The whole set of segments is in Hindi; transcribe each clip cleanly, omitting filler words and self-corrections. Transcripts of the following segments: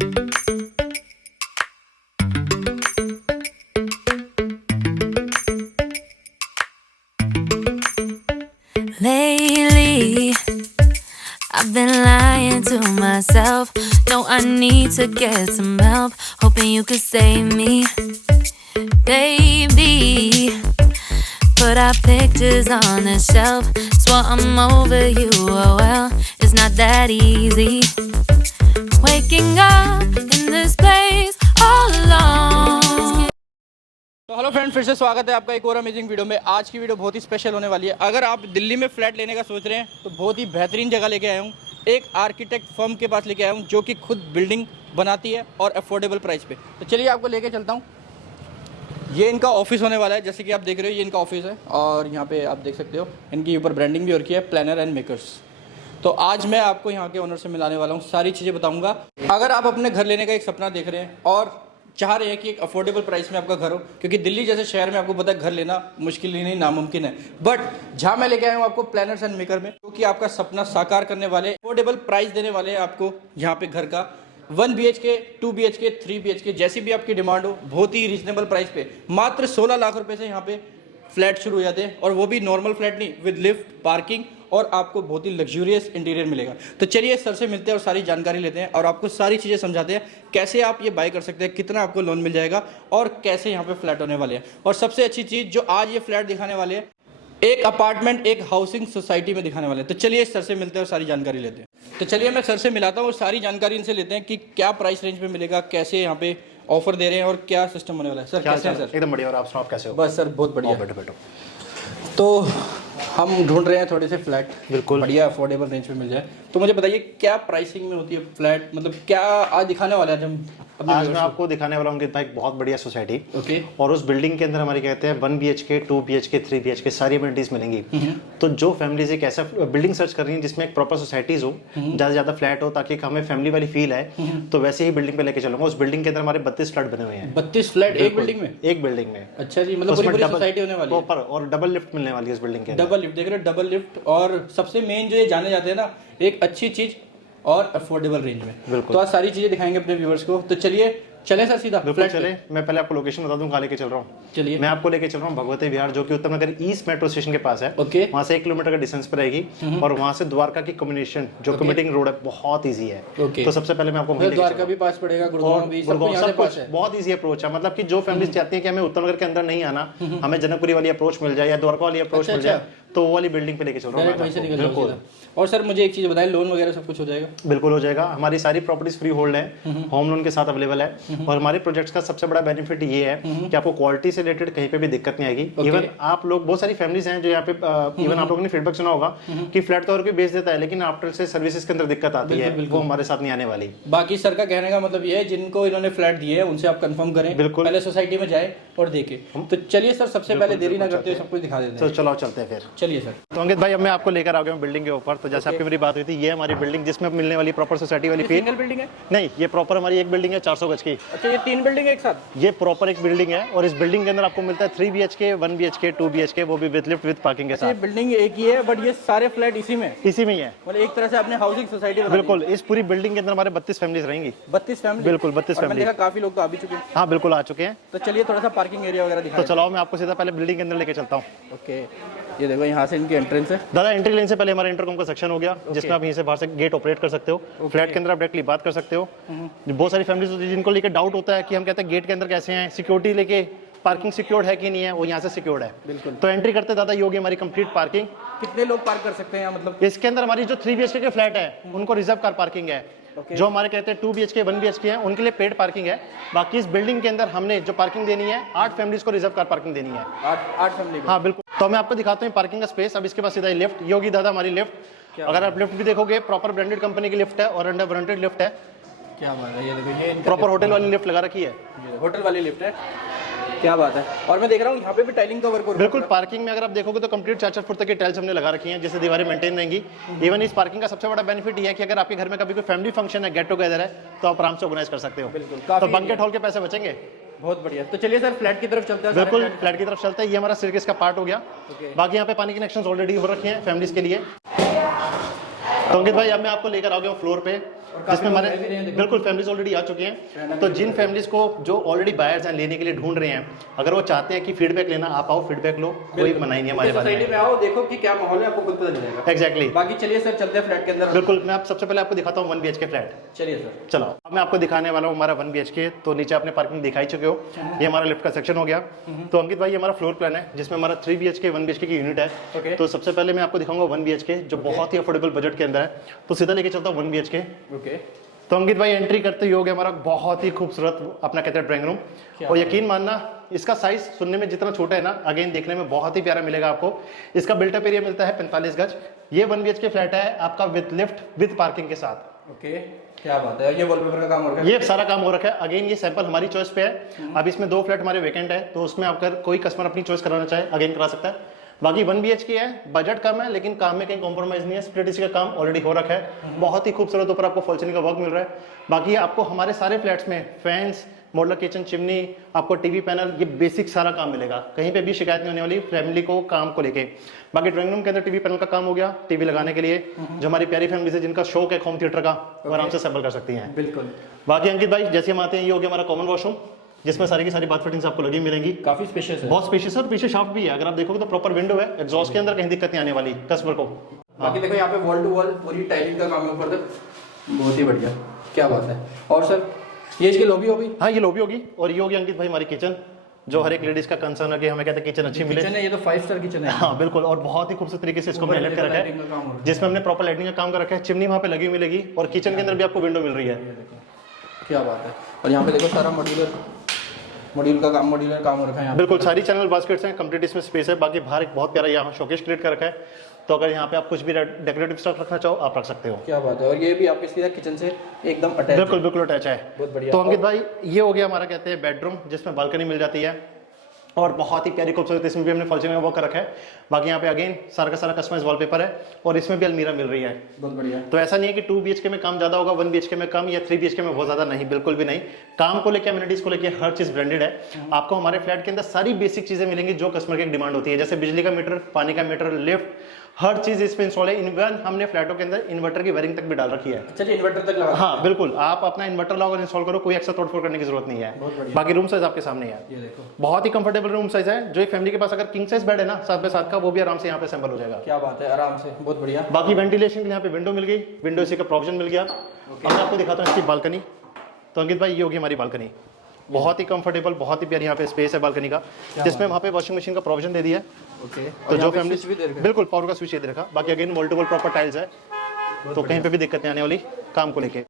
Lately, I've been lying to myself. No, I need to get some help. Hoping you could save me, baby. Put our pictures on the shelf. Swore I'm over you, oh well, it's not that easy. Waking up in this place all alone. तो हेलो फ्रेंड, फिर से स्वागत है आपका एक और अमेजिंग वीडियो में। आज की वीडियो बहुत ही स्पेशल होने वाली है। अगर आप दिल्ली में फ्लैट लेने का सोच रहे हैं तो बहुत ही बेहतरीन जगह लेके आया हूँ। एक आर्किटेक्ट फर्म के पास लेके आया हूँ जो कि खुद बिल्डिंग बनाती है और अफोर्डेबल प्राइस पे। तो चलिए आपको लेके चलता हूँ। ये इनका ऑफिस होने वाला है, जैसे कि आप देख रहे हो ये इनका ऑफिस है और यहाँ पे आप देख सकते हो इनकी ऊपर ब्रांडिंग भी हो रखी है, प्लानर एंड मेकर्स। तो आज मैं आपको यहाँ के ओनर से मिलाने वाला हूँ, सारी चीज़ें बताऊँगा। अगर आप अपने घर लेने का एक सपना देख रहे हैं और चाह रहे हैं कि एक अफोर्डेबल प्राइस में आपका घर हो, क्योंकि दिल्ली जैसे शहर में आपको पता है घर लेना मुश्किल ही नहीं नामुमकिन है, बट जहाँ मैं लेके आया हूँ आपको प्लानर्स एंड मेकर में, जो कि आपका सपना साकार करने वाले, अफोर्डेबल प्राइस देने वाले हैं आपको यहाँ पे घर का। 1 BHK, 2 BHK, 3 BHK जैसी भी आपकी डिमांड हो, बहुत ही रीजनेबल प्राइस पे मात्र 16 लाख रुपए से यहाँ पे फ्लैट शुरू हो जाते हैं, और वो भी नॉर्मल फ्लैट नहीं, विद लिफ्ट, पार्किंग, और आपको बहुत ही लग्जूरियस इंटीरियर मिलेगा। तो चलिए सर से मिलते हैं और सारी जानकारी लेते हैं और आपको सारी चीज़ें समझाते हैं, कैसे आप ये बाय कर सकते हैं, कितना आपको लोन मिल जाएगा और कैसे यहाँ पे फ्लैट होने वाले हैं। और सबसे अच्छी चीज़ जो आज ये फ्लैट दिखाने वाले हैं, एक अपार्टमेंट, एक हाउसिंग सोसाइटी में दिखाने वाले हैं। तो चलिए सर से मिलते हैं और सारी जानकारी लेते हैं। तो चलिए मैं सर से मिलाता हूँ और सारी जानकारी इनसे लेते हैं कि क्या प्राइस रेंज में मिलेगा, कैसे यहाँ पे ऑफर दे रहे हैं और क्या सिस्टम होने वाला है। सर कैसे हैं सर? एकदम बढ़िया। और आप सुनाओ, आप कैसे हो? बस सर बहुत बढ़िया। बैठो। तो हम ढूंढ रहे हैं थोड़े से फ्लैट, बिल्कुल बढ़िया अफोर्डेबल रेंज में मिल जाए। तो मुझे बताइए क्या प्राइसिंग में होती है फ्लैट, मतलब क्या आज दिखाने वाला है हम? आज मैं आपको दिखाने वाला हूँ कि एक बहुत बढ़िया सोसाइटी। ओके। और उस बिल्डिंग के अंदर हमारी कहते हैं 1 BHK, 2 BHK, 3 BHK सारी अमेनिटीज मिलेंगी। तो जो फैमिलीज एक ऐसा बिल्डिंग सर्च कर रही है जिसमें एक प्रॉपर सोसाइटीज हो, ज्यादा फ्लैट हो, ताकि हमें फैमिली वाली फील है, तो वैसे ही बिल्डिंग पे लेके चलूंगा। उस बिल्डिंग के अंदर हमारे 32 फ्लैट बने हुए हैं। 32 फ्लैट एक बिल्डिंग में? एक बिल्डिंग में। अच्छा जी, मतलब पूरी सोसाइटी होने वाली है प्रॉपर, और डबल लिफ्ट मिलने वाली है इस बिल्डिंग के अंदर। डबल लिफ्ट देख रहे हो, डबल लिफ्ट, और सबसे मेन जो ये जाने जाते हैं ना, एक अच्छी चीज और अफोर्डेबल रेंज में। बिल्कुल। तो आज सारी चीजें दिखाएंगे अपने व्यूअर्स को। तो चलिए चले सर सीधा फ्लैट चले। मैं पहले आपको लोकेशन बता दूं कहाँ लेके चल रहा हूँ। चलिए। मैं आपको लेके चल रहा हूँ भगवती विहार, जो कि उत्तम नगर ईस्ट मेट्रो स्टेशन के पास है। ओके। वहाँ से 1 किलोमीटर का डिस्टेंस पर रहेगी, और वहाँ से द्वारका की कम्युनिकेशन जो कम्यूटिंग रोड है बहुत ईजी है। ओके। तो सबसे पहले मैं आपको द्वारका भी पास पड़ेगा, गुड़गांव भी, सब कुछ बहुत ईजी अप्रोच है। मतलब कि जो फैमिली चाहती है कि हमें उत्तम नगर के अंदर नहीं आना, हमें जनकपुरी वाली अप्रोच मिल जाए या द्वारका वाली अप्रोच मिल जाए, तो वो वाली बिल्डिंग पे लेके चल रहा हूँ। बिल्कुल। और सर मुझे एक चीज बताएं, लोन वगैरह सब कुछ हो जाएगा? बिल्कुल हो जाएगा। हमारी सारी प्रॉपर्टीज फ्री होल्ड है, होम लोन के साथ अवेलेबल है। और हमारे प्रोजेक्ट्स का सबसे बड़ा बेनिफिट ये है कि आपको क्वालिटी से रिलेटेड कहीं पे भी दिक्कत नहीं आएगी। इवन आप लोग, बहुत सारी फैमिलीज हैं जो यहाँ पे, इवन आप लोगों ने फीडबैक सुना होगा कि फ्लैट तो और कोई बेच देता है, लेकिन आफ्टर से सर्विसेज के अंदर दिक्कत आती है, वो हमारे साथ नहीं आने वाली। बाकी सर का कहने का मतलब ये है, जिनको इन्होंने फ्लैट दिए है उनसे आप कंफर्म करें, बिल्कुल पहले सोसाइटी में जाए और देखे। तो चलिए सर, सबसे पहले देरी ना करते हुए सब कुछ दिखा देते हैं। तो चलो चलते हैं फिर। चलिए सर। तो अंकित भाई, अब मैं आपको लेकर आ गया हूँ बिल्डिंग के ऊपर। तो जैसे आपकी मेरी बात हुई थी, ये हमारी बिल्डिंग जिसमें मिलने वाली प्रॉपर सोसाइटी वाली फील। सिंगल बिल्डिंग है? नहीं, ये प्रॉपर हमारी एक बिल्डिंग है 400 गज की। अच्छा, ये 3 बिल्डिंग है एक साथ? ये प्रॉपर एक बिल्डिंग है, और इस बिल्डिंग के अंदर आपको मिलता है 3 BHK, 1 BHK, 2 BHK, वो भी विद लिफ्ट, विद पार्किंग के साथ। ये बिल्डिंग एक ही है, बट ये सारे फ्लैट इसी में ही है, मतलब एक तरह से आपने हाउसिंग सोसाइटी। बिल्कुल। इस पूरी बिल्डिंग के अंदर हमारे 32 फैमिलीज रहेंगी। 32 फैमिली? बिल्कुल 32 फैमिली। काफी लोग तो आ भी चुके हैं। हाँ बिल्कुल आ चुके हैं। तो चलिए थोड़ा सा पार्किंग एरिया वगैरह दिखाएं। तो चलाओ, मैं आपको सीधा पहले बिल्डिंग के अंदर लेके चलता हूँ। ओके, ये देखो यहाँ से इनकी एंट्रेंस है। दादा, एंट्री लेन से पहले हमारा इंटरकॉम का सेक्शन हो गया, जिसमें आप यहीं से बाहर से गेट ऑपरेट कर सकते हो। फ्लैट के अंदर आप डायरेक्टली बात कर सकते हो। बहुत सारी फैमिलीज होती है जिनको लेकर डाउट होता है कि हम कहते हैं गेट के अंदर कैसे हैं, सिक्योरिटी लेके पार्किंग सिक्योर्ड है कि नहीं है, वो यहाँ से सिक्योर्ड है। बिल्कुल। तो एंट्री करते दादा ये होगी हमारी कंप्लीट पार्किंग। कितने लोग पार्क कर सकते हैं मतलब? इसके अंदर हमारी जो 3 BHK के फ्लैट है उनको रिजर्व कार पार्किंग है। जो हमारे कहते हैं 2 BHK, 1 BHK है, उनके लिए पेड पार्किंग है। बाकी इस बिल्डिंग के अंदर हमने जो पार्किंग देनी है, 8 फैमिलीज को रिजर्व कार पार्किंग देनी है। 8 फैमिली? हाँ बिल्कुल। तो मैं आपको दिखाता हूँ पार्किंग का स्पेस। अब इसके पास सीधा लिफ्ट, ये होगी दादा हमारी लिफ्ट। अगर आप लिफ्ट भी देखोगे, प्रॉपर ब्रांडेड कंपनी की लिफ्ट है और अंडर वारंटेड लिफ्ट है। क्या बात है, ये देखो, ये प्रॉपर होटल वाली लिफ्ट लगा रखी है। होटल वाली लिफ्ट है, क्या बात है। और मैं देख रहा हूँ यहाँ पे भी टाइलिंग का वर्क हो रहा है। बिल्कुल। पार्किंग में अगर आप देखोगे तो कंप्लीट 4-4 फुट तक की टाइल्स हमने लगा रखी हैं, जिससे दीवारें मेंटेन रहेंगी। इवन इस पार्किंग का सबसे बड़ा बेनिफिट ये है कि अगर आपके घर में कभी कोई फैमिली फंक्शन है, गेट टुगेदर है, तो आप आराम से ऑर्गेनाइज कर सकते हो। तो बैंक्वेट हॉल के पैसे बचेंगे। बहुत बढ़िया। तो चलिए सर फ्लैट की तरफ चलते हैं। बिल्कुल, फ्लैट की तरफ चलते हैं। ये हमारा स्टेयरकेस का पार्ट हो गया। बाकी यहाँ पे पानी कनेक्शंस ऑलरेडी हो रखे हैं फैमिलीज के लिए। तो अंकित भाई, अब मैं आपको लेकर आ गया हूँ फ्लोर पे। जिसमें हमारे बिल्कुल फैमिलीज ऑलरेडी आ चुकी हैं। तो जिन फैमिलीज को जो ऑलरेडी बायर्स हैं, लेने के लिए ढूंढ रहे हैं, अगर वो चाहते हैं कि फीडबैक लेना, आप आओ, फीडबैक लो, कोई मनाही नहीं हमारे बारे में। आओ, देखो कि क्या माहौल है, आपको खुद पता चलेगा। एग्जैक्टली। बाकी चलिए सर, चलते हैं फ्लैट के अंदर। बिल्कुल, मैं आप सबसे पहले आपको दिखाता हूँ 1 BHK फ्लैट। चलिए सर, चलो अब मैं आपको दिखाने वाला हूँ हमारा 1 BHK। तो नीचे आपने पार्किंग दिखाई चुके हो, ये हमारा लिफ्ट का सेक्शन हो गया। तो अंकित भाई, ये हमारा फ्लोर प्लान है जिसमें हमारा 3 BHK 1 BHK की यूनिट है। तो सबसे पहले मैं आपको दिखाऊंगा 1 BHK जो बहुत ही अफोर्डेबल बजट के अंदर है। तो सीधा लेके चलता हूँ 1 BHK। तो अंकित भाई, एंट्री करते ही हो गया हमारा बहुत ही खूबसूरत अपना कहते हैं ड्राइंग रूम। और यकीन मानना, इसका साइज सुनने में जितना छोटा है ना, अगेन देखने में बहुत ही प्यारा मिलेगा आपको। इसका बिल्टअप एरिया मिलता है 45 गज। ये 1 BHK फ्लैट है आपका विद लिफ्ट विद पार्किंग के साथ। क्या बात है। ये वॉलपेपर का काम हो रखा है, ये सारा काम हो रखा है। अगेन ये सैंपल हमारी चॉइस पे है। अब इसमें 2 फ्लैट हमारे वेकेंट है, तो उसमें अगर कोई कस्टमर अपनी चॉइस कराना चाहे अगेन करा सकता है। बाकी 1 BHK है, बजट कम है लेकिन काम में कहीं कॉम्प्रोमाइज नहीं है। स्प्लिट एसी का काम ऑलरेडी हो रखा है, बहुत ही खूबसूरत ऊपर आपको फॉल सीलिंग का वर्क मिल रहा है। बाकी आपको हमारे सारे फ्लैट्स में फैंस, मॉडुलर किचन, चिमनी, आपको टीवी पैनल, ये बेसिक सारा काम मिलेगा। कहीं पे भी शिकायत नहीं होने वाली फैमिली को काम को लेके। बाकी ड्राइंग रूम के अंदर टीवी पैनल का काम हो गया, टीवी लगाने के लिए जो हमारी प्यारी फैमिली है जिनका शौक है होम थिएटर का, वो आराम से असेंबल कर सकती हैं। बिल्कुल। बाकी अंकित भाई, जैसे हम आते हैं, ये हो गया हमारा कॉमन वॉशरूम जिसमें सारी की सारी बाथ फिटिंग्स आपको लगी मिलेंगी। काफी स्पेशियस है, बहुत स्पेशियस है और पीछे शाफ्ट भी है। अगर आप देखोगे तो प्रॉपर विंडो है, एग्जॉस्ट के अंदर कहीं दिक्कत नहीं आने वाली कस्टमर को। बाकी देखो यहाँ पे वॉल टू वॉल पूरी टाइलिंग का काम है ऊपर तक, बहुत ही बढ़िया। क्या बात है। और सर, ये इसकी लॉबी होगी? हाँ, ये लॉबी होगी। और ये होगी अंकित भाई हमारी किचन, जो हर एक लेडीज का कंसर्न है कि हमें कहते हैं किचन अच्छी मिले। किचन है, ये तो 5 स्टार किचन है। हाँ बिल्कुल, और बहुत ही खूबसूरत तरीके से इसको हमने सेलेक्ट कर रखा है, जिसमें हमने प्रॉपर लाइटिंग का काम कर रखा है। चिमनी वहाँ पे लगी मिलेगी और किचन के अंदर भी आपको विंडो मिल रही है। क्या बात है। और यहाँ पे देखो सारा मॉड्यूलर काम हो रखा है। बिल्कुल, सारी चैनल बास्केट्स हैं, कंप्लीट इसमें स्पेस है। बाकी बाहर एक बहुत प्यारा यहाँ शोकेस क्रिएट कर रखा है, तो अगर यहाँ पे आप कुछ भी डेकोरेटिव स्टफ रखना चाहो आप रख सकते हो। क्या बात है। और ये भी आपके सीधा किचन से एकदम अटैच। बिल्कुल अटैच है। बहुत बढ़िया। तो अंकित भाई, ये हो गया हमारा कहते हैं बेडरूम, जिसमें बालकनी मिल जाती है और बहुत ही प्यारी खूबसूरत, इसमें भी हमने फॉल सीलिंग का वर्क कर रखा है। बाकी यहाँ पे अगेन सारा का सारा कस्टमाइज वॉलपेपर है और इसमें भी अलमीरा मिल रही है। बहुत बढ़िया। तो ऐसा नहीं है कि 2 BHK में काम ज्यादा होगा, 1 BHK में कम, या 3 BHK में बहुत ज्यादा नहीं, बिल्कुल भी नहीं। काम को लेकर, एमिनिटीज को लेकर हर चीज ब्रांडेड है। आपको हमारे फ्लैट के अंदर सारी बेसिक चीजें मिलेंगी जो कस्टमर की डिमांड होती है, जैसे बिजली का मीटर, पानी का मीटर, लिफ्ट, हर चीज इसमें इंस्टॉल है। इवन हमने फ्लैटों के अंदर इन्वर्टर की वायरिंग तक भी डाल रखी है। चलिए, इन्वर्टर तक लगा। हाँ बिल्कुल, आप अपना इन्वर्टर लगाओ और इंस्टॉल करो, कोई एक्स्ट्रा तोड़फोड़ करने की जरूरत नहीं है। बाकी रूम साइज आपके सामने है, ये देखो बहुत ही कंफर्टेबल रूम साइज है। जो एक फैमिली के पास अगर किंग साइज बेड है ना साथ पे साथ का, वो भी आराम से यहाँ पे असेंबल हो जाएगा। क्या बात है, आराम से, बहुत बढ़िया। बाकी वेंटिलेशन के लिए यहाँ पे विंडो मिल गई, विंडो एसी का प्रोविजन मिल गया। अब मैं आपको दिखाता हूँ इसकी बालकनी। तो अंकित भाई, ये होगी हमारी बालकनी, बहुत ही कंफर्टेबल, बहुत ही प्यारी यहाँ पे स्पेस है बालकनी का, जिसमें वहाँ पे वॉशिंग मशीन का प्रोविजन दे दिया है। तो जो फैमिली, बिल्कुल पावर का स्विच ये दे रखा। बाकी अगेन मल्टीपल प्रॉपर टाइल्स है, तो कहीं पे भी दिक्कत नहीं आने वाली काम को लेके।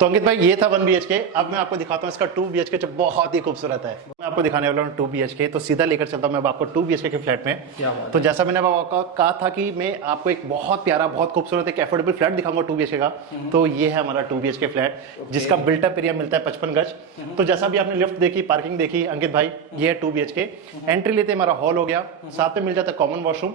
तो अंकित भाई, ये था 1 BHK। अब मैं आपको दिखाता हूँ इसका 2 BHK जो बहुत ही खूबसूरत है। मैं आपको दिखाने वाला हूँ 2 BHK। तो सीधा लेकर चलता हूँ मैं आपको 2 BHK के फ्लैट में। तो जैसा मैंने आपको कहा था कि मैं आपको एक बहुत प्यारा, बहुत खूबसूरत, एक एफोर्डेबल फ्लैट दिखाऊंगा 2 BHK का। तो ये है हमारा 2 BHK फ्लैट, जिसका बिल्टअप एरिया मिलता है 55 गज। तो जैसा भी आपने लिफ्ट देखी, पार्किंग देखी अंकित भाई, ये है 2 BHK। एंट्री लेते हमारा हॉल हो गया, साथ में मिल जाता है कॉमन वॉशरूम।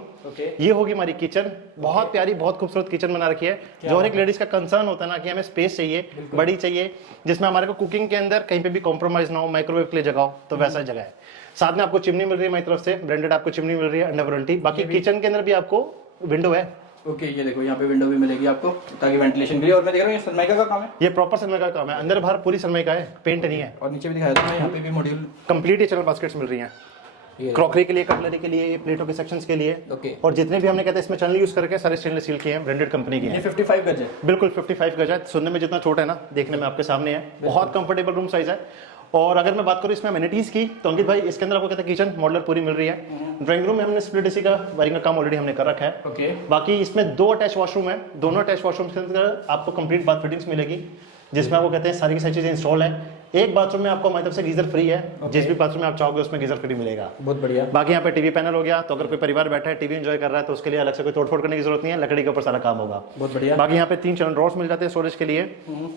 ये होगी हमारी किचन, बहुत प्यारी, बहुत खूबसूरत किचन बना रखी है। जो हर एक लेडीज का कंसर्न होता है ना कि हमें स्पेस चाहिए, बड़ी चाहिए, जिसमें हमारे को कुकिंग के अंदर कहीं पे भी कॉम्प्रोमाइज ना हो, माइक्रोवेव के लिए जगह हो, तो वैसा जगह है। साथ में आपको चिमनी मिल रही है हमारी तरफ से, ब्रांडेड आपको चिमनी मिल रही है, अंडर वारंटी। बाकी किचन के अंदर भी आपको विंडो है। ये देखो यहाँ पे विंडो भी मिलेगी आपको, ताकि वेंटिलेशन के लिए। और मैं देख रहा हूँ ये सनमाइका का काम है, ये प्रॉपर सनमाइका का काम है, अंदर बाहर पूरी सनमाइका है, पेंट नहीं है। और नीचे भी दिखाया था, यहाँ पे भी मॉड्यूल कंप्लीट चैनल बास्केट्स मिल रही हैं, क्रॉकरी के लिए, कटलरी के लिए, प्लेटों के सेक्शंस के लिए। और जितने भी हमने कहते हैं इसमें चैनल यूज करके सारे स्टेनलेस स्टील के हैं, ब्रांडेड कंपनी के हैं। 55 गज है, बिल्कुल 55 गज है। सुनने में जितना छोटा है ना, देखने में आपके सामने है। बहुत कंफर्टेबल रूम साइज है। और अगर मैं बात करूँ इसमें एमिनिटीज की, तो अंकित भाई इसके अंदर आपको कहते हैं किचन मॉडुलर पूरी मिल रही है। ड्राइंग रूम में हमने स्प्लिट एसी का वायरिंग का काम ऑलरेडी हमने कर रखा है। बाकी इसमें 2 अटैच वॉशरूम है, दोनों अटैच वॉशरूम के अंदर आपको कंप्लीट बाथ फिटिंग्स मिलेगी, जिसमें आपको कहते हैं सारी की सारी चीजें इंस्टॉल है। एक बाथरूम में आपको हमारी तरफ से गीजर फ्री है, जिस भी बाथरूम में आप चाहोगे उसमें गीजर फ्री मिलेगा। बहुत बढ़िया। बाकी यहाँ पे टीवी पैनल हो गया, तो अगर कोई परिवार बैठा है टीवी एंजॉय कर रहा है तो उसके लिए अलग से कोई तोड़फोड़ करने की जरूरत नहीं है, लकड़ी के ऊपर सारा काम होगा। बहुत बढ़िया। बाकी यहाँ पे 3 चैनल ड्रॉर्स मिल जाते हैं स्टोरेज के लिए।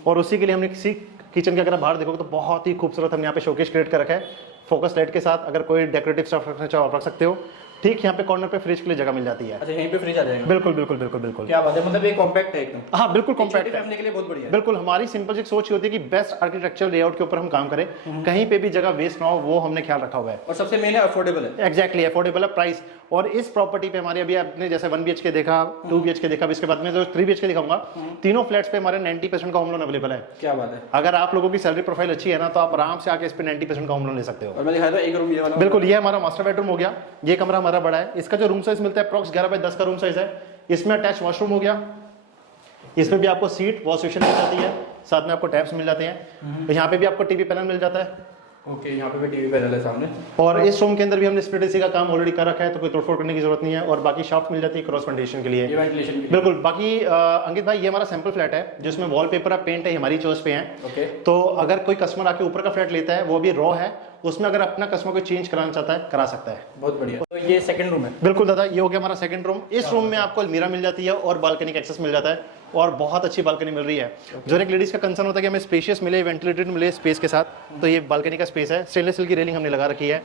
और उसी के लिए हमने किसी किचन के अगर बाहर देखोगे तो बहुत ही खूबसूरत हमने यहाँ पे शोकेस क्रिएट कर रखा है, फोकस लाइट के साथ। अगर कोई डेकोरेटिव स्टफ रखना चाहो आप रख सकते हो। ठीक यहाँ पे कॉर्नर पे फ्रिज के लिए जगह मिल जाती है। अच्छा, यहीं पे फ्रिज आ जाएगा। बिल्कुल बिल्कुल बिल्कुल बिल्कुल। क्या बात है, मतलब ये कॉम्पैक्ट है एकदम। हाँ बिल्कुल कॉम्पैक्ट है, फैमिली के लिए बहुत बढ़िया है। बिल्कुल। हमारी सिंपल सी सोच ये होती है कि बेस्ट आर्किटेक्चरल लेआउट के ऊपर हम काम करें, कहीं पे भी जगह वेस्ट ना हो, वो हमने ख्याल रखा हुआ है। और सबसे मेन है अफोर्डेबल है। एग्जैक्टली, अफोर्डेबल है प्राइस। और इस प्रॉपर्टी पे हमारे अभी आपने जैसे 1 BHK देखा, 2 BHK देखा, इसके बाद में जो 3 BHK दिखाऊंगा, तीनों फ्लैट्स पे हमारे 90% का होम लोन अवेलेबल है। क्या बात है। अगर आप लोगों की सैलरी प्रोफाइल अच्छी है ना, तो आप आराम से आके इस पे 90% का होम लोन ले सकते हो। और मैं दिखाया था एक रूम ये वाला। बिल्कुल, ये हमारा मास्टर बेडरूम हो गया। ये कमरा हमारा बड़ा है। इसका जो रूम साइज मिलता है अप्रॉक्स 11x10 का रूम साइज है। इसमें अटैच वॉशरूम हो गया। इसमें भी आपको सीट वॉश बेसिन मिल जाती है, साथ में आपको टैप्स मिल जाते हैं। तो यहाँ पे भी आपको टीवी पैनल मिल जाता है। ओके, यहाँ पे भी टीवी पैनल है सामने। और इस रूम के अंदर भी हमने स्प्लिट एसी का काम ऑलरेडी कर रखा है, तो कोई तोड़फोड़ करने की जरूरत नहीं है। और बाकी शॉफ्ट मिल जाती है क्रॉस वेंटिलेशन के लिए। ये वेंटिलेशन के लिए। बिल्कुल। बाकी अंकित भाई, ये हमारा सैंपल फ्लैट है जिसमें वॉलपेपर पेंट है हमारी चॉइस पे है। ओके। तो अगर कोई कस्टमर आके ऊपर का फ्लैट लेता है, वो भी रॉ है, उसमें अगर अपना कस्टमर को चेंज कराना चाहता है, करा सकता है। बहुत बढ़िया। तो ये सेकंड रूम है। बिल्कुल दादा, ये हो गया हमारा सेकंड रूम। इस रूम में आपको अलमीरा मिल जाती है और बालकनी का एक्सेस मिल जाता है, और बहुत अच्छी बालकनी मिल रही है। जो एक लेडीज का कंसर्न होता है कि हमें स्पेशियस मिले, वेंटिलेटेड मिले स्पेस के साथ, तो ये बालकनी का स्पेस है। स्टेनलेस स्टील की रेलिंग हमने लगा रखी है।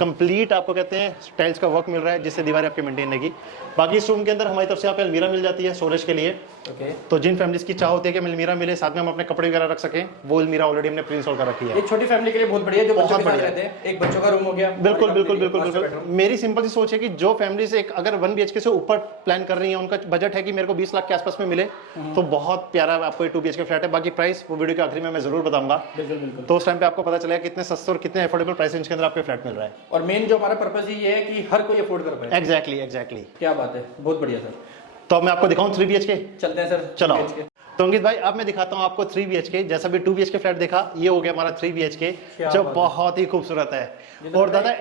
कंप्लीट आपको कहते हैं टाइल्स का वर्क मिल रहा है, जिससे दीवारें आपके मेंटेन रहेगी। बाकी इस रूम के अंदर हमारी तरफ से यहाँ पे अलमीरा मिल जाती है स्टोरेज के लिए। ओके। तो जिन फैमिलीज की चाह होती है कि हमें अलमीरा मिले, साथ में हम अपने कपड़े वगैरह रख सकें, वो अलमीरा ऑलरेडी हमने प्रिंट कर रखी है। ये छोटी फैमिली के लिए बहुत बढ़िया है, जो बच्चों बहुत के साथ बढ़िया रहते हैं। एक बच्चों का रूम हो गया। बिल्कुल बिल्कुल बिल्कुल बिल्कुल। मेरी सिंपल सी सोच है कि जो फैमिलीज एक अगर 1 BHK से ऊपर प्लान कर रही है, उनका बजट है कि मेरे को 20 लाख के आसपास में मिले, तो बहुत प्यारा आपको 2 BHK फ्लैट है। बाकी प्राइस वो वीडियो के आखिरी में मैं जरूर बताऊंगा। बिल्कुल बिल्कुल। तो उस टाइम पे आपको पता चलेगा कितने सस्ते और कितने अफोर्डेबल प्राइस रेंज के अंदर आपके फ्लैट मिल रहा है। और मेन जो हमारा पर्पस ये है कि हर कोई अफोर्ड कर पाए। Exactly exactly. क्या बात है, बहुत बढ़िया सर। तो अब मैं आपको दिखाऊं 3 BHK। चलते हैं सर। चलो। तो अंकित भाई, अब मैं दिखाता हूँ आपको 3 BHK। जैसा भी 2 BHK फ्लैट देखा, ये हो गया हमारा 3 BHK, जो बहुत ही खूबसूरत है। और दादा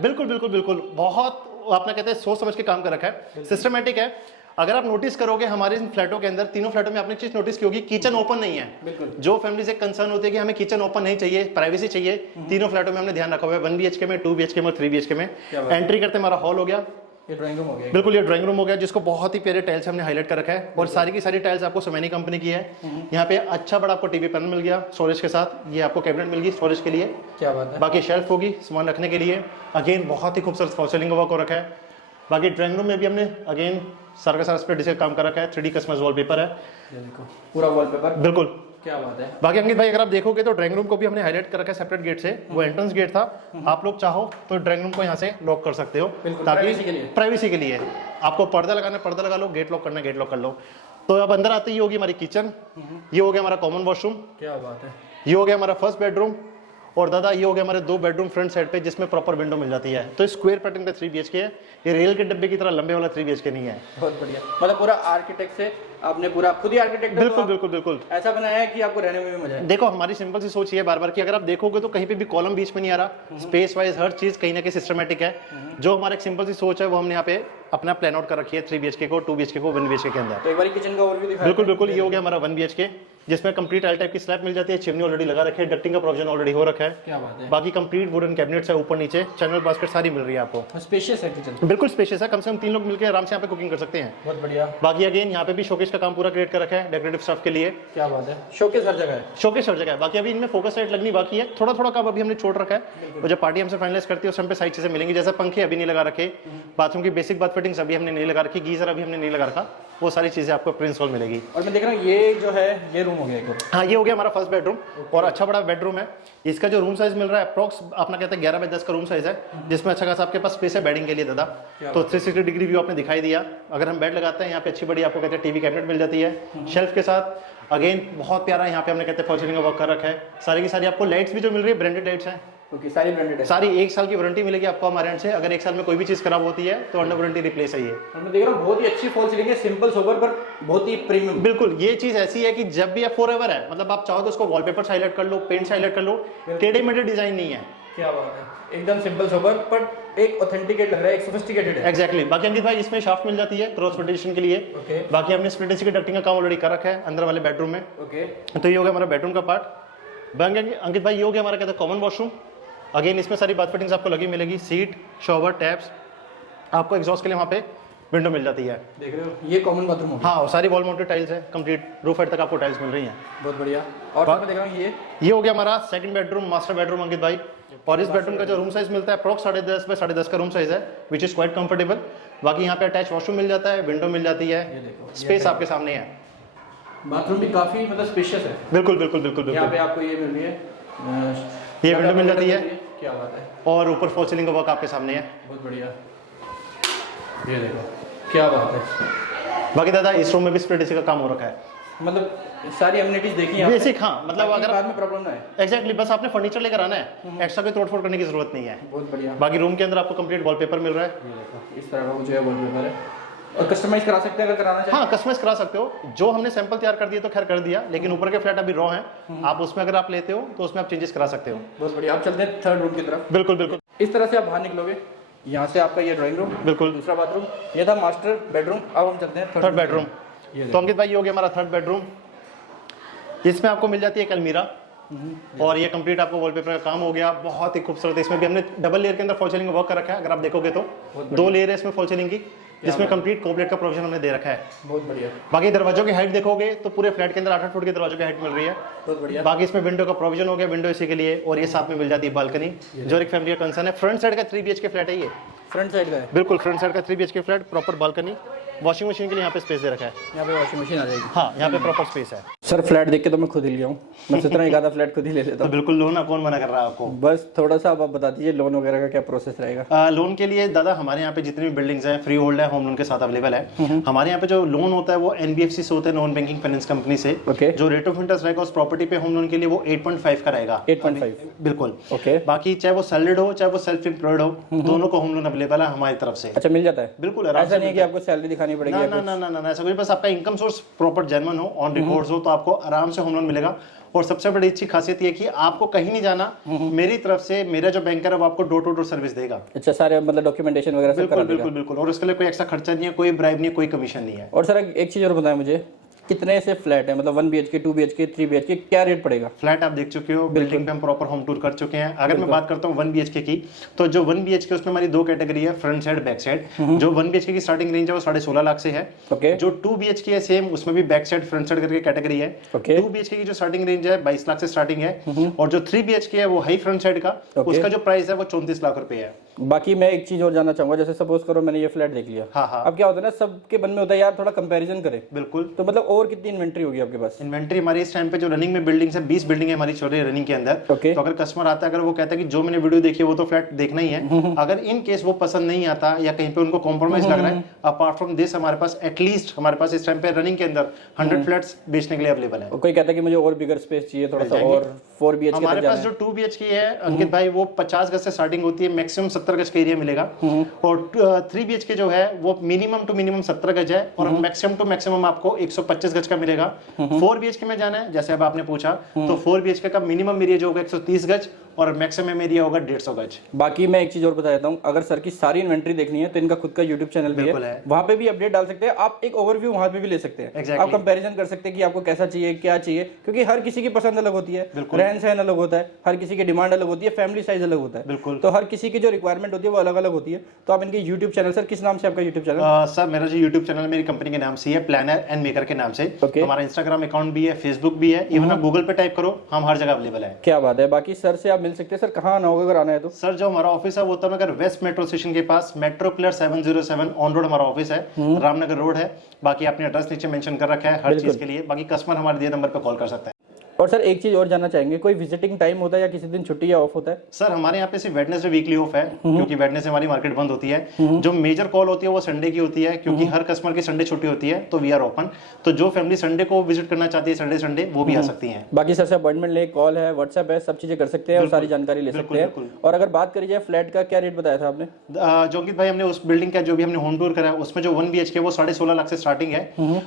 बिल्कुल बिल्कुल बिल्कुल, बहुत आपने कहते हैं सोच समझ के काम कर रखा है, सिस्टमेटिक है। अगर आप नोटिस करोगे हमारे इन फ्लैटों के अंदर, तीनों फ्लैटों में आपने चीज नोटिस की होगी, किचन ओपन नहीं है। जो फैमिलीज एक कंसर्न होती है कि हमें किचन ओपन नहीं चाहिए, प्राइवेसी चाहिए, तीनों फ्लैटों में हमने ध्यान रखा हुआ है। 1 BHK में, 2 BHK में और 3 BHK में। एंट्री करते हमारा हॉल हो गया। ये ड्राइंग रूम हो गया। बिल्कुल, ये ड्राइंग रूम हो गया, जिसको बहुत ही प्यारे टाइल्स हमने हाईलाइट कर रखा है। और सारी की सारी टाइल्स आपको सोमेनी कंपनी की है। यहाँ पे अच्छा बड़ा आपको टीवी पैनल मिल गया स्टोरेज के साथ। ये आपको कैबिनेट मिल गई स्टोरेज के लिए। क्या बात है। बाकी शेल्फ होगी सामान रखने के लिए। अगेन बहुत ही खूबसूरत फॉल सीलिंग का वर्क हो रखा है। बाकी ड्राइंग रूम में भी हमने अगेन सारा का सारा स्प्लिट डिस्क काम कर रखा है। 3D कस्टमाइज्ड वॉलपेपर है। ये देखो पूरा वॉलपेपर। बिल्कुल। क्या बात है। बाकी अंकित भाई, अगर आप देखोगे तो ड्राइंग रूम को भी हमने हाईलाइट कर रखा है सेपरेट गेट से। वो एंट्रेंस गेट था। आप लोग चाहो तो ड्राइंग रूम को यहाँ से लॉक कर सकते हो, ताकि प्राइवेसी के लिए आपको पर्दा लगाना पर्दा लगा लो, गेट लॉक करना गेट लॉक कर लो। तो अब अंदर आते ही होगी हमारी किचन। ये हो गया हमारा कॉमन वॉशरूम। क्या बात है। ये हो गया हमारा फर्स्ट बेडरूम। और दादा, ये हो गया हमारे 2 बेडरूम फ्रंट साइड पे, जिसमें प्रॉपर विंडो मिल जाती है। तो स्क्वायर पैटर्न पे 3 BHK है। ये रेल के डब्बे की तरह लंबे वाला 3 BHK नहीं है। बहुत बढ़िया, मतलब पूरा आर्किटेक्ट से आपने पूरा खुद ही आर्किटेक्ट बिल्कुल बिल्कुल बिल्कुल ऐसा बनाया है कि आपको रहने में भी मजा है। देखो, हमारी सिंपल सी सोच ये है बार बार कि अगर आप देखोगे तो कहीं पे भी कॉलम बीच में नहीं आ रहा, स्पेस वाइज हर चीज कहीं ना कहीं सिस्टमेटिक है। जो हमारा एक सिंपल सी सोच है, वो हमने यहाँ पे अपना प्लान आउट कर रखी है 3 BHK को, 2 BHK को, 1 BHK के अंदर। तो एक बार किचन का ओवरव्यू दिखाओ। बिल्कुल बिल्कुल। ये हो गया हमारा 1 BHK, जिसमें कंप्लीट एल टाइप की स्लैब मिल जाती है। चिमनी ऑलरेडी लगा रखे है, डक्टिंग का प्रोविजन ऑलरेडी हो रखा है। क्या बात है। बाकी कंप्लीट वुडन कैबिनेट्स है, ऊपर नीचे चैनल बास्केट सारी मिल रही है आपको। स्पेशियस है किचन। बिल्कुल स्पेशियस है, कम से कम 3 लोग मिलकर आराम से यहाँ पे कुकिंग कर सकते हैं। बहुत बढ़िया। बाकी अगेन यहाँ पे भी शोकेस का काम पूरा क्रिएट कर रखा है डेकोरेटिव स्टफ के लिए। क्या बात है। शोकेस हर जगह है। शोकेस हर जगह है। बाकी अभी इनमें फोकस लाइट लगनी बाकी है, थोड़ा थोड़ा काम अभी हमने छोड़ रखा है। और जब पार्टी हमसे फाइनलाइज करती है उस टाइम पे सारी चीजें मिलेंगी। जैसे पंखे अभी नहीं लगा रखे, बाथरूम की बेसिक बाथ फिटिंग्स अभी हमने नहीं लगा रखी, गीजर अभी हमने नहीं लगा रखा, वो सारी चीजें आपको प्रिंस हॉल मिलेगी। और मैं देख रहा हूँ ये जो है ये रूम हो गया एक। हाँ, ये हो गया हमारा फर्स्ट बेडरूम। और अच्छा बड़ा बेडरूम है। इसका जो रूम साइज मिल रहा है अप्रॉक्स अपना कहते हैं 11x10 का रूम साइज है, जिसमें अच्छा खासा आपके पास स्पेस है बेडिंग के लिए दादा। तो 360 डिग्री व्यू आपने दिखाई दिया। अगर हम बेड लगाते हैं यहाँ पे अच्छी बड़ी आपको कहते हैं टीवी कैबिनेट मिल जाती है शेल्फ के साथ। अगेन बहुत प्यारा यहाँ पे हमने कहते हैं फॉल सीलिंग का वर्क कर रखा है। सारी की सारी आपको लाइट्स भी जो मिल रही है ब्रांडेड लाइट्स हैं। ओके, सारी ब्रांडेड है। सारी 1 साल की वारंटी मिलेगी आपको हमारे एंड से। अगर 1 साल में कोई भी चीज खराब होती है तो अंडर वारंटी रिप्लेस है ये। और मैं देख रहा हूँ बहुत ही अच्छी फॉल सीलिंग है, सिंपल सोबर पर बहुत ही प्रीमियम। बिल्कुल, ये चीज ऐसी है कि जब भी फॉर एवर है, मतलब आप चाहो तो उसको वॉलपेपर हाईलाइट कर लो, पेंट हाईलाइट कर लो, टेढ़े मेढ़े डिजाइन नहीं है। क्या बात है, एकदम सिंपल सोबर पर एक ऑथेंटिकेट लग रहा है, एक सोफिस्टिकेटेड है। एग्जैक्टली। बाकी अंकित भाई, इसमें शाफ्ट मिल जाती है क्रॉस वेंटिलेशन के लिए। ओके। बाकी हमने स्प्लिट एसी के डक्टिंग का काम ऑलरेडी कर रखा है अंदर वाले बेडरूम में। ओके। तो ये हो गया हमारा बेडरूम का पार्ट। अंकित भाई, ये हो गया हमारा कहते हैं कॉमन वॉशरूम। अगेन इसमें सारी बाथ फिटिंग्स आपको लगी मिलेगी, सीट, शॉवर, टैप्स, आपको एग्जॉस्ट के लिए वहाँ पे विंडो मिल जाती है। देख रहे हो ये कॉमन बाथरूम होगा। हाँ, सारी वॉल माउंटेड टाइल्स है, कंप्लीट रूफ हेड तक आपको टाइल्स मिल रही हैं। बहुत बढ़िया। और मैं देख रहा हूँ ये हो गया हमारा सेकंड बेडरूम, मास्टर बेडरूम अंकित भाई। और इस बेडरूम का जो रूम साइज मिलता है अप्रॉक्स 10.5 बाय 10.5 का रूम साइज है, विच इज क्वाइट कंफर्टेबल। बाकी यहाँ पे अटैच वॉशरूम मिल जाता है, विंडो मिल जाती है, स्पेस आपके सामने है। बाथरूम भी काफी मतलब स्पेशियस है। बिल्कुल बिल्कुल बिल्कुल बिल्कुल। यहाँ पे आपको ये मिल रही है, ये विंडो मिल जाती है। क्या बात है। और ऊपर फॉल सीलिंग का वर्क आपके सामने है। बहुत बढ़िया, ये देखो क्या बात है। बाकी दादा इस रूम में भी स्प्लिट एसी का काम हो रखा है, मतलब सारी एमिनिटीज देखी हैं बेसिक। हाँ, मतलब अगर बाद में प्रॉब्लम ना है। एग्जैक्टली, बस आपने फर्नीचर लेकर आना है, एक्स्ट्रा कोई तोड़फोड़ करने की जरूरत नहीं है। बहुत बढ़िया। बाकी रूम के अंदर आपको कंप्लीट वॉलपेपर मिल रहा है, ये देखो इस तरह का मुझे वॉलपेपर है। और कस्टमाइज करा सकते हैं अगर कराना चाहें। हाँ, कस्टमाइज करा सकते हो। जो हमने सैंपल तैयार कर दिए तो खैर कर दिया, लेकिन ऊपर के फ्लैट अभी रॉ हैं, आप उसमें अगर आप लेते हो तो उसमें आप चेंजेस करा सकते हो। बहुत बढ़िया। आप चलते हैं थर्ड रूम की तरफ। बिल्कुल बिल्कुल। इस तरह से आप बाहर निकलोगे, यहाँ से आपका ये ड्राइंग रूम, बिल्कुल दूसरा बाथरूम, ये था मास्टर बेडरूम। अब हम चलते हैं थर्ड बेडरूम। तो अंकित भाई ये हो गया हमारा थर्ड बेडरूम। इसमें आपको मिल जाती है एक अलमीरा, और ये कंप्लीट आपको वॉलपेपर का काम हो गया, बहुत ही खूबसूरत। इसमें भी हमने डबल लेयर के अंदर फॉल सीलिंग का वर्क कर रखा है। अगर आप देखोगे तो 2 लेयर है इसमें फॉल सीलिंग की, जिसमें कंप्लीट कोबलेट का प्रोविजन हमने दे रखा है। बहुत बढ़िया। बाकी दरवाजों की हाइट देखोगे तो पूरे फ्लैट के अंदर 8-8 फुट के दरवाजों की हाइट मिल रही है। बहुत बढ़िया। बाकी इसमें विंडो का प्रोविजन हो गया, विंडो इसी के लिए, और ये साथ में मिल जाती है बालकनी, जो एक फैमिली का कंसर्न है। फ्रंट साइड का 3 BHK फ्लैट है ये। फ्रंट साइड का है। बिल्कुल, फ्रंट साइड का 3 BHK flat, proper balcony, washing machine के लिए यहाँ पे स्पेस दे रखा है। यहाँ पे वॉशिंग मशीन आ जाएगी। हाँ, यहाँ पे प्रॉपर स्पेस है। सर फ्लैट देख के तो मैं खुद ही लिया हूँ, मैं सोच रहा हूँ एक आधा फ्लैट खुद ही ले लेता तो हूँ। बिल्कुल लोन, कौन मना कर रहा है आपको। बस थोड़ा सा आप बता दीजिए लोन वगैरह का क्या प्रोसेस रहेगा। लोन के लिए दादा हमारे यहाँ पे जितनी भी बिल्डिंग्स हैं फ्री होल्ड है, होम लोन के साथ अवेलेबल है। हमारे यहाँ पे जो लोन होता है वो NBFC से होता है, नॉन बैंकिंग फाइनेंस कंपनी से। ओके। जो रेट ऑफ इंटरेस्ट रहेगा उस प्रॉपर्टी पे होम लोन के लिए वो 8.5 का रहेगा। 8.5 बिल्कुल। ओके। बाकी चाहे वो सैलरीड हो चाहे वो सेल्फ एम्प्लॉयड हो, दोनों को होम लोन अवेलेबल है हमारी तरफ से। अच्छा, मिल जाता है। बिल्कुल, ऐसा नहीं है कि आपको सैलरी दिखानी पड़ेगी। ना, ऐसा कोई, बस आपका इनकम सोर्स प्रॉपर जेन्युइन हो, ऑन रिकॉर्ड्स हो, तो आपको आराम से होम लोन मिलेगा। और सबसे बड़ी अच्छी खासियत ये कि आपको कहीं नहीं जाना, मेरी तरफ से मेरा जो बैंकर है वो आपको डोर टू डोर सर्विस देगा। अच्छा, सारे मतलब डॉक्यूमेंटेशन वगैरह सब करा देगा। बिल्कुल बिल्कुल। और उसके लिए कोई एक्स्ट्रा खर्चा नहीं है, कोई ब्राइब नहीं है, कोई कमीशन नहीं है। और सर एक चीज़ और बताएं मुझे, कितने से फ्लैट है, मतलब 1 BHK 2 BHK 3 BHK क्या रेट पड़ेगा। फ्लैट आप देख चुके हो, बिल्डिंग पे हम प्रॉपर होम टूर कर चुके हैं। अगर मैं बात करता हूँ 1 BHK की, तो जो 1 BHK उसमें हमारी 2 कैटेगरी है, फ्रंट साइड बैक साइड। जो 1 BHK की स्टार्टिंग रेंज है वो 16.5 लाख से है। ओके। जो 2 BHK है सेम, उसमें भी बैक साइड फ्रंट साइड करके कैटेगरी है। ओके। 2 BHK की जो स्टार्टिंग रेंज है 22 लाख से स्टार्टिंग है। और जो 3 BHK है वो हाई फ्रंट साइड का, उसका जो प्राइस है वो 34 लाख रुपए है। बाकी मैं एक चीज और जानना चाहूंगा, जैसे सपोज करो मैंने ये फ्लैट देख लिया। हाँ। अब क्या होता है ना, सबके मन में होता है यार थोड़ा कंपैरिजन करें। बिल्कुल। तो मतलब और कितनी इन्वेंट्री होगी आपके पास। इन्वेंट्री हमारी इस टाइम पे जो रनिंग में बिल्डिंग है 20 बिल्डिंग है हमारी चल रही है रनिंग के अंदर। ओके। तो अगर कस्टमर आता है, अगर वो कहता है कि जो मैंने वीडियो देखी है वो तो फ्लैट देखना ही है, अगर इन केस वो पसंद नहीं आता या कहीं पे उनको कॉम्प्रोमाइज लग रहा है, अपार्ट फ्रॉम दिस हमारे पास एटलीस्ट हमारे पास इस टाइम पे रनिंग के अंदर 100 फ्लैट्स बेचने के लिए अवेलेबल है। कोई कहता है कि मुझे और बिगर स्पेस चाहिए थोड़ा सा, और 4 BHK हमारे पास जो 2 BHK है अंकित भाई वो 50 गज से स्टार्टिंग होती है, मैक्सिमम 70 गज का एरिया मिलेगा। और 3 BHK जो है वो मिनिमम टू मिनिमम 17 गज है, और मैक्सिमम टू मैक्सिमम आपको 125 गज का मिलेगा। 4 BHK में जाना है, जैसे अब आपने पूछा, तो 4 BHK का मिनिमम एरिया जो होगा 130 गज और मैक्सिमम एरिया होगा 150 गज। बाकी मैं एक चीज और बता देता हूँ, अगर सर की सारी इन्वेंट्री देखनी है तो इनका खुद का यूट्यूब चैनल भी है, वहाँ पे भी अपडेट डाल सकते हैं आप, एक ओवरव्यू वहाँ पे भी ले सकते हैं। आप कंपैरिजन कर सकते हैं कि आपको कैसा चाहिए क्या चाहिए, क्योंकि हर किसी की पसंद अलग होती है, रहन सहन अलग होता है, हर किसी की डिमांड अलग होती है, फैमिली साइज अलग होता है, तो हर किसी की जो रिक्वायरमेंट होती है वो अलग अलग होती है। तो आप इनके यूट्यूब चैनल, सर किस नाम से आपका यूट्यूब चैनल। सर मेरा जो यूट्यूब चैनल मेरी कंपनी के नाम से है, प्लानर एंड मेकर के नाम से। हमारा इंस्टाग्राम अकाउंट भी है, फेसबुक भी है, इवन आप गूगल पे टाइप करो, हम हर जगह अवेलेबल है। क्या बात है। बाकी सर से आप मिल सकते हैं। सर कहाँ आना होगा अगर आना है तो। सर जो हमारा ऑफिस है वो तमनगर वेस्ट मेट्रो स्टेशन के पास, मेट्रो प्लेयर 707 ऑन रोड हमारा ऑफिस है, रामनगर रोड है। बाकी आपने एड्रेस नीचे मेंशन कर रखा है हर चीज के लिए। बाकी कस्टमर हमारे दिए नंबर पर कॉल कर सकता है। और सर एक चीज और जानना चाहेंगे, कोई विजिटिंग टाइम होता है या किसी दिन छुट्टी या ऑफ होता है। सर हमारे यहाँ पे सिर्फ वेडनेसडे वीकली ऑफ है, क्योंकि वेडनेसडे हमारी मार्केट बंद होती है। जो मेजर कॉल होती है वो संडे की होती है, क्योंकि हर कस्टमर की संडे छुट्टी होती है, तो वी आर ओपन। तो जो फैमिली संडे को विजिट करना चाहती है संडे वो भी आ सकती है। बाकी सर से अपॉइंटमेंट ले, कॉल है, व्हाट्सएप है, सब चीजें कर सकते हैं और सारी जानकारी ले सकते हैं। और अगर बात करी जाए फ्लैट का, क्या रेट बताया था आपने। जो अंकित भाई हमने उस बिल्डिंग का जो भी हमने होम टूर करा है उसमें जो 1 BHK वो 16.5 लाख से स्टार्टिंग है,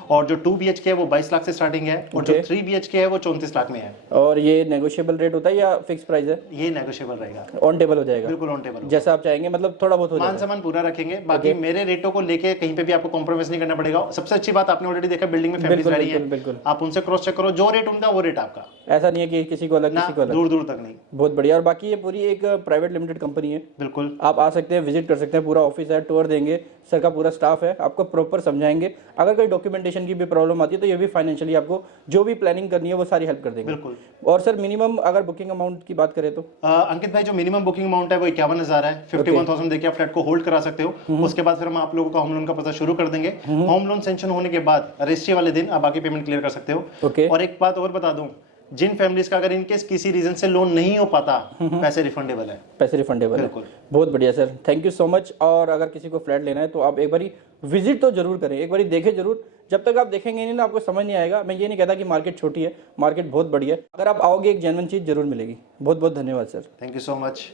और जो 2 BHK है वो 22 लाख से स्टार्टिंग है, और जो 3 BHK है वो 34 लाख स्टॉक में है। और ये नेगोशिएबल रेट होता है या फिक्स प्राइस है? ये नेगोशिएबल रहेगा, ऑन टेबल हो जाएगा, बिल्कुल ऑन टेबल, जैसा आप चाहेंगे, मतलब थोड़ा बहुत हो मान जाएगा। सामान पूरा रखेंगे, बाकी मेरे रेटों को लेके कहीं पे भी आपको कॉम्प्रोमाइज नहीं करना पड़ेगा। सबसे अच्छी बात आपने ऑलरेडी देखा, बिल्डिंग में फैमिलीज रह रही है, बिल्कुल। आप उनसे क्रॉस चेक करो, जो रेट उनका वो रेट आपका, ऐसा नहीं है कि किसी को अलग किसी को अलग, दूर दूर तक नहीं। बहुत बढ़िया। और बाकी ये पूरी एक प्राइवेट लिमिटेड कंपनी है, बिल्कुल आप आ सकते हैं, विजिट कर सकते हैं, पूरा ऑफिस है, टूर देंगे, सर का पूरा स्टाफ है, आपको प्रॉपर समझाएंगे। अगर कोई डॉक्यूमेंटेशन की भी प्रॉब्लम आती है तो ये भी फाइनेंशियली आपको जो भी प्लानिंग करनी है वो सारी हेल्प कर देंगे। बिल्कुल। और सर मिनिमम अगर बुकिंग अमाउंट की बात करें तो अंकित भाई, जो मिनिमम बुकिंग अमाउंट है वो 51,000 है। 51,000 देके आप फ्लैट को होल्ड करा सकते हो। उसके बाद फिर हम आप लोगों का होम लोन का प्रोसेस शुरू कर देंगे। होम लोन सेंक्शन होने के बाद रजिस्ट्री वाले दिन आप बाकी पेमेंट क्लियर कर सकते हो। ओके। और एक बात और बता दूं, जिन फैमिलीज का अगर इनकेस किसी रीजन से लोन नहीं हो पाता, पैसे रिफंडेबल है, पैसे रिफंडेबल है। बिल्कुल। बहुत बढ़िया sir, thank you so much. और अगर किसी को फ्लैट लेना है तो आप एक बारी विजिट तो जरूर करें, एक बारी देखें जरूर। जब तक आप देखेंगे नहीं ना, आपको समझ नहीं आएगा। मैं ये नहीं कहता कि मार्केट छोटी है, मार्केट बहुत बड़ी है। अगर आप आओगे एक जेन्युइन चीज़ जरूर मिलेगी। बहुत बहुत धन्यवाद sir. Thank you so much.